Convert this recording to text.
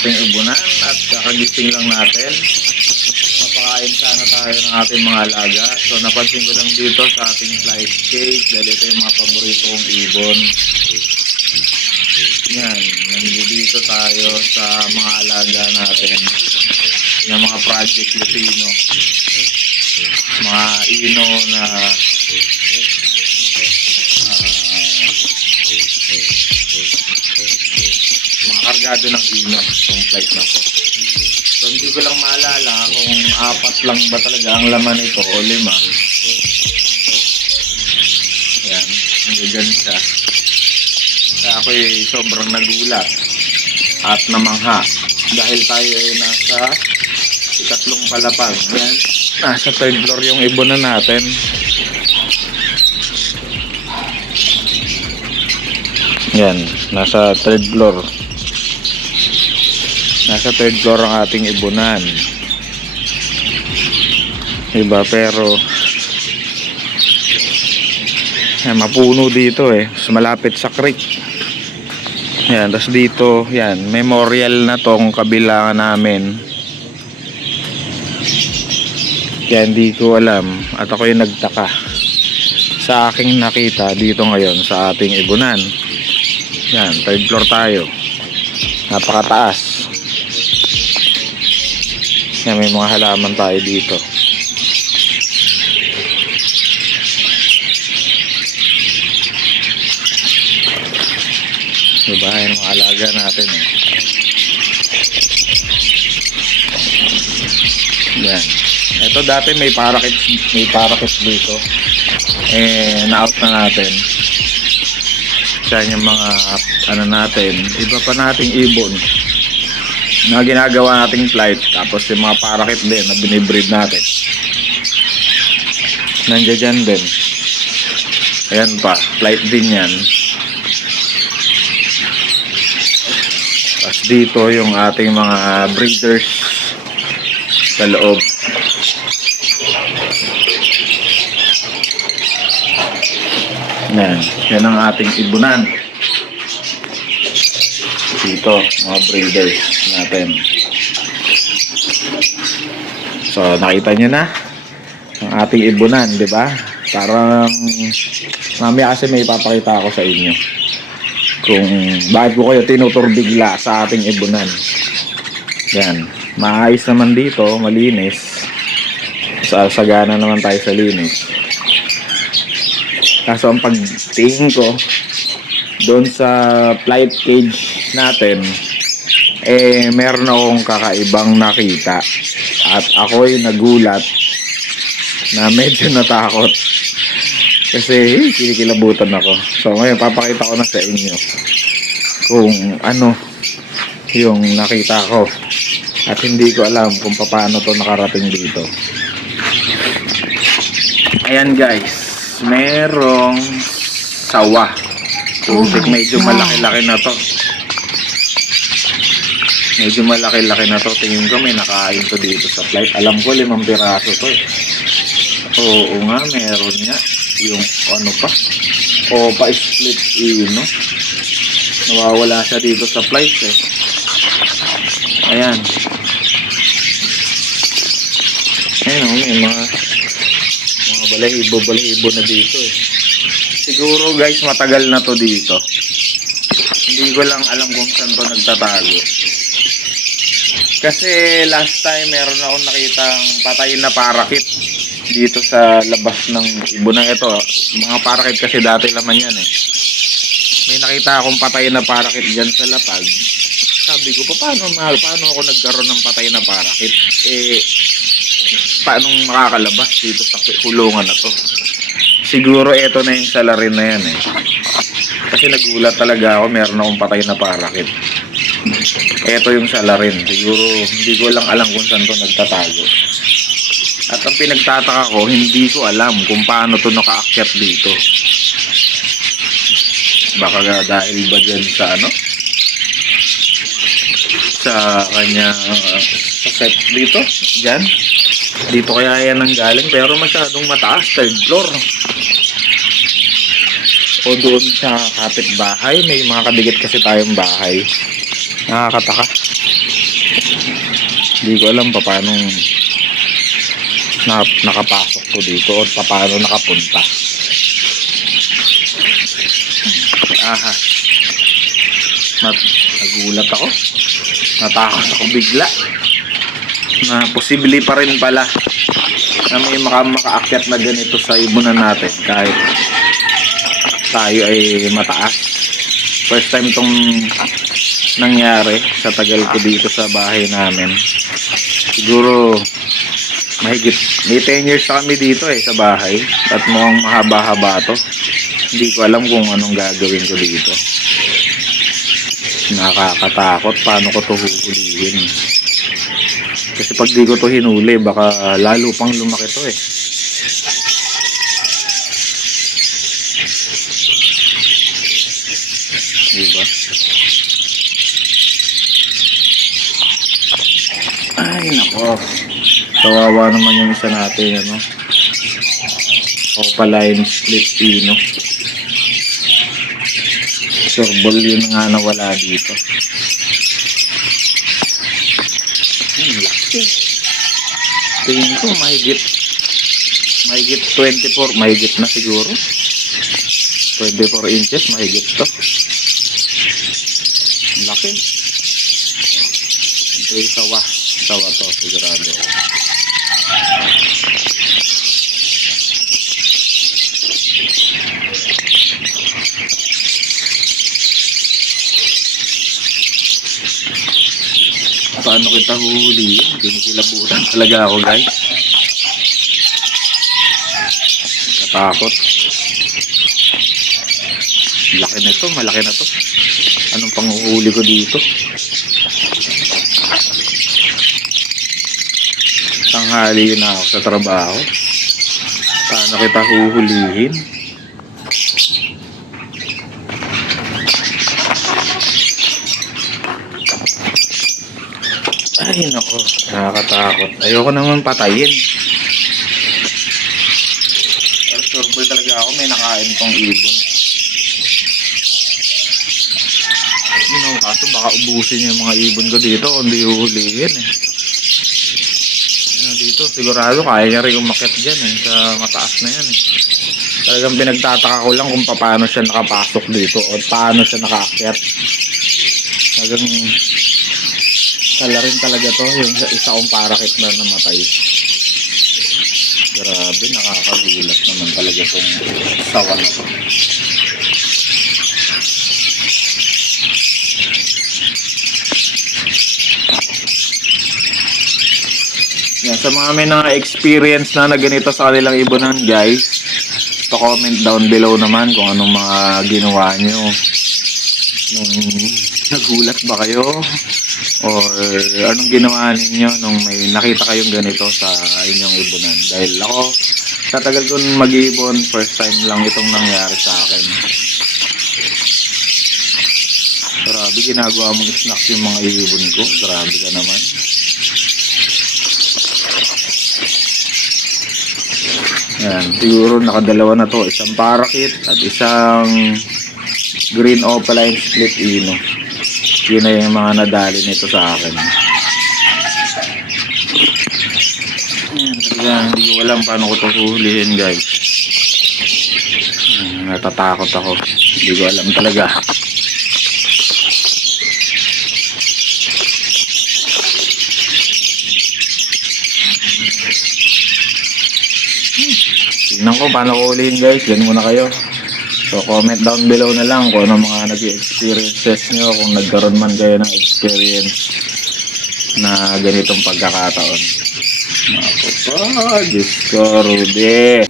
ating ubunan at kakagising lang natin. Papakain sana tayo ng ating mga alaga. So napansin ko lang dito sa ating flight cage dahil ito yung mga paborito kong ibon. Yan, nandito tayo sa mga alaga natin ng mga Project Lupino, mga ino na mga kargado ng ino itong flight na to. So hindi ko lang maalala kung 4 lang ba talaga ang laman nito o 5. Yan, nandiyan siya. Kaya ako'y sobrang nagulat at namangha dahil tayo ay nasa ikatlong palapag. Yan, nasa 3rd floor yung ibonan natin. Yan, nasa 3rd floor. Nasa 3rd floor ang ating ibonan. Diba? Pero mapuno dito malapit sa creek. Yan, tapos dito, yan, memorial na tong kabilangan namin. Kaya hindi ko alam at ako yung nagtaka sa aking nakita dito ngayon sa ating ibonan. Yan, 3rd floor tayo. Napakataas. Yan, may mga halaman tayo dito. Diba, yung mga alaga natin Yan. Ito dati may parakit dito. Na-out na natin. Yan yung mga natin. Iba pa nating ibon na ginagawa nating flight. Tapos yung mga parakit din na binibreed natin. Nandiyan din. Ayan pa, flight din yan. Tapos dito yung ating mga breeders sa loob. Yan ang ating ibunan. Dito, mga breeders natin. So, nakita nyo na ang ating ibunan, di ba? Parang mamaya kasi may ipapakita ako sa inyo kung bakit ko kayo tinutur bigla sa ating ibunan. Yan, maayos naman dito, malinis. Sagana naman tayo sa linis. Kaso ang pagtingin ko doon sa flight cage natin, meron akong kakaibang nakita at ako'y nagulat na medyo natakot kasi kinikilabutan ako. So ngayon papakita ko na sa inyo kung ano yung nakita ko at hindi ko alam kung paano to nakarating dito. Ayan guys, merong sawa. Tubig, medyo malaki-laki na to. Medyo malaki-laki na to. Tingin ko may nakain to dito sa flight. Alam ko 5 piraso to Oo nga, meron nga. Yung ano pa. O pa-split nawawala siya dito sa flight Ayan. Ayan may mga balahibo na dito Siguro guys matagal na to dito. Hindi ko lang alam kung saan to nagtatago. Kasi last time meron akong nakitang patay na parakit dito sa labas ng ibunan ito. Mga parakit kasi dati laman yan May nakita akong patay na parakit dyan sa lapag. Sabi ko, paano ako nagkaroon ng patay na parakit? Paano makakalabas dito sa kulungan na to? Siguro ito na yung salarin na yan Kasi nagulat talaga ako, meron akong patay na parakit. Ito yung salarin. Siguro hindi ko lang alam kung saan to nagtatago. At ang pinagtataka ko, hindi ko alam kung paano to nakaakyat dito. Baka dahil ba dyan sa sa kanya sa set dito, dyan. Dito kaya yan ang galing, pero masyadong mataas, 3rd floor. O doon sa kapitbahay, may mga kadikit kasi tayong bahay. Nakakataka. Hindi ko alam pa paano nakapasok ko dito o paano nakapunta. Aha. Nagulat ako. Natakot ako bigla. Na posible pa rin pala na may makaakyat na ganito sa ibunan natin kahit tayo ay mataas. First time tong nangyari sa tagal ko dito sa bahay namin. Siguro mahigit may 10 years na kami dito sa bahay at mukhang mahaba-haba to. Hindi ko alam kung anong gagawin ko dito. Nakakatakot paano ko to huhulihin. Kasi pag di ko to hinuli baka lalo pang lumaki to diba? Ay nako, kawawa naman yung isa natin opaline split ino. Surbol yun nga nawala dito. Laki. Tingin ko mahigit 24, mahigit na siguro 24 inches, mahigit to. Laki. Ito yung sawa to sigurado. Paano kita huhulihin? Kinikilabutan talaga ako, guys. Katakot. Laki na ito, malaki na to. Anong panghuhuli ko dito? Tanghali na ako sa trabaho. Paano kita huhulihin? Ay nako, nakakatakot. Ayoko naman patayin. Pero sure talaga ako may nakain tong ibon. Kaso baka ubusin yung mga ibon ko dito kung di huhulihin dito sigurado kaya niya rin umakyat dyan sa mataas na yan Talagang pinagtataka ko lang kung paano siya nakapasok dito o paano siya nakaakyat. Talagang kala rin talaga to yung isa kong parakit na namatay. Grabe, nakakagulat naman talaga itong sawa na to. Yan, sa mga may na-experience na ganito sa kanilang ibunan, guys, to comment down below naman kung anong mga ginawa nyo. Nung nagulat ba kayo? Or anong ginawa ninyo nung may nakita kayong ganito sa inyong ibunan? Dahil ako, sa tagal ko mag-ibon, first time lang itong nangyari sa akin. Grabe, ginagawa mong snack yung mga ibon ko. Grabe ka naman. Yan, siguro nakadalawa na to. Isang parakit at isang green opaline split ino. Yun na yung mga nadali nito sa akin. Yan, talaga hindi ko alam paano ko ito huhulihin, guys. Natatakot ako. Hindi ko alam talaga. Tingnan ko paano ko hulihin, guys. Yan muna kayo. So comment down below na lang kung ano mga nag-experiences nyo, kung nagkaroon man kayo ng experience na ganitong pagkakataon. Ako pa, Diyos ko, Rudy.